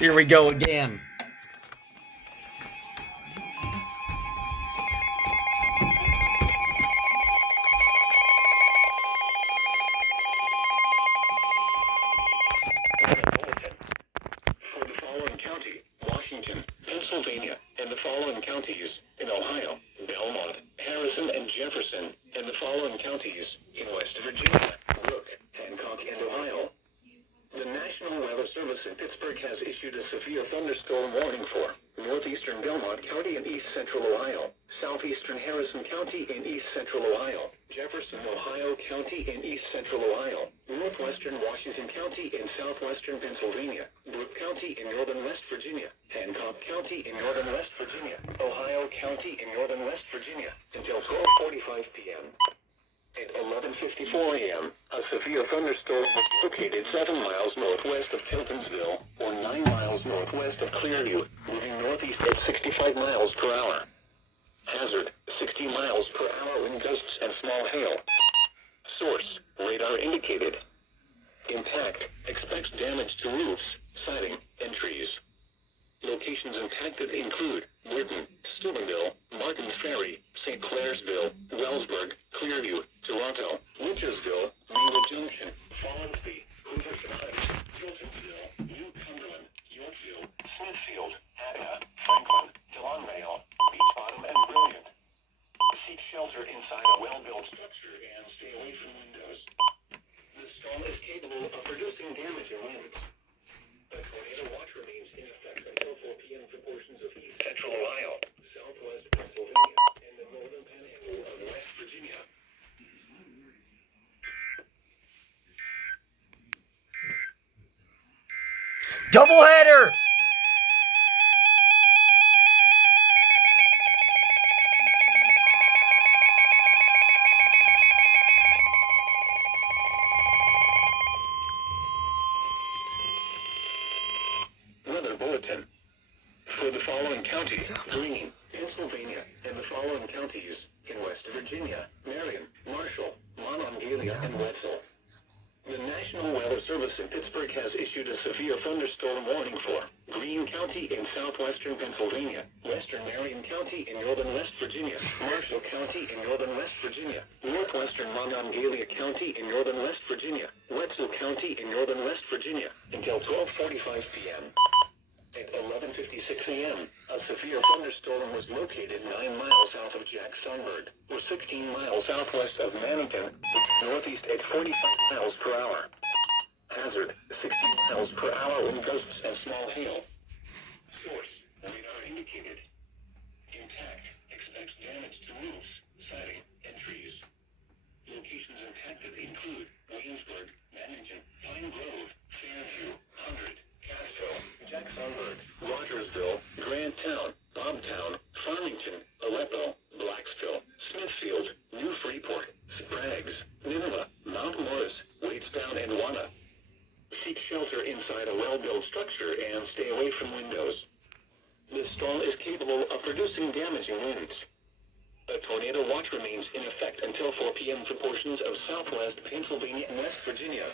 Here we go again. For the following county, Washington, Pennsylvania, and the following counties in Ohio, Belmont, Harrison, and Jefferson, and the following counties in West Virginia, Brooke, Hancock, and Ohio. The National Weather Service in Pittsburgh has issued a severe thunderstorm warning for northeastern Belmont County in east central Ohio, southeastern Harrison County in east central Ohio, Jefferson, Ohio County in east central Ohio, northwestern Washington County in southwestern Pennsylvania, Brooke County in northern West Virginia, Hancock County in northern West Virginia, Ohio County in northern West Virginia, until 12:45 p.m. At 11:54 a.m., a severe thunderstorm was located 7 miles northwest of Tiltonsville, or 9 miles northwest of Clearview, moving northeast at 65 miles per hour. Hazard, 60 miles per hour wind gusts and small hail. Source, radar indicated. Impact, expects damage to roofs, siding, and trees. Locations impacted include Britain, Steubenville, Martins Ferry, St. Clairsville, Wellsburg, Clearview, Toronto, Wintersville, Mingo Junction, Fallensby, Hooverton Heights, Tiltonsville, New Cumberland, Yorkville, Smithfield, Hatta, Franklin, Delonvale, Beach Bottom, and Brilliant. Seek shelter inside a well-built structure and stay away from windows. The storm is capable of producing damage and winds. A tornado watch remains in effect until 4 p.m. for portions of east central Ohio, southwest Pennsylvania, and the northern panhandle of West Virginia. Doubleheader! Weather bulletin. For the following counties, Greene, Pennsylvania, and the following counties in West Virginia, Marion, Marshall, Monongalia, and Wetzel. The National Weather Service in Pittsburgh has issued a severe thunderstorm warning for Greene County in southwestern Pennsylvania, western Marion County in northern West Virginia, Marshall County in northern West Virginia, northwestern Monongalia County in northern West Virginia, Wetzel County in northern West Virginia, until 12:45 p.m. At 11:56 a.m., a severe thunderstorm was located 9 miles south of Jacksonburg, or 16 miles southwest of Mannington, northeast at 45 miles per hour. Hazard, 60 miles per hour wind gusts and small hail. Source, radar indicated. Impact, expects damage to roofs, siding, and trees. Locations impacted include Williamsburg, Mannington, Pine Grove, Fairview, 100, Castro, Jacksonburg, Rogersville, Granttown, Bobtown, Farmington, Aleppo, Blacksville, Smithfield, New Freeport, Spraggs, Nineveh, Mount Morris, Waitestown, and Wanna. Seek shelter inside a well-built structure and stay away from windows. This storm is capable of producing damaging winds. A tornado watch remains in effect until 4 p.m. for portions of southwest Pennsylvania and West Virginia.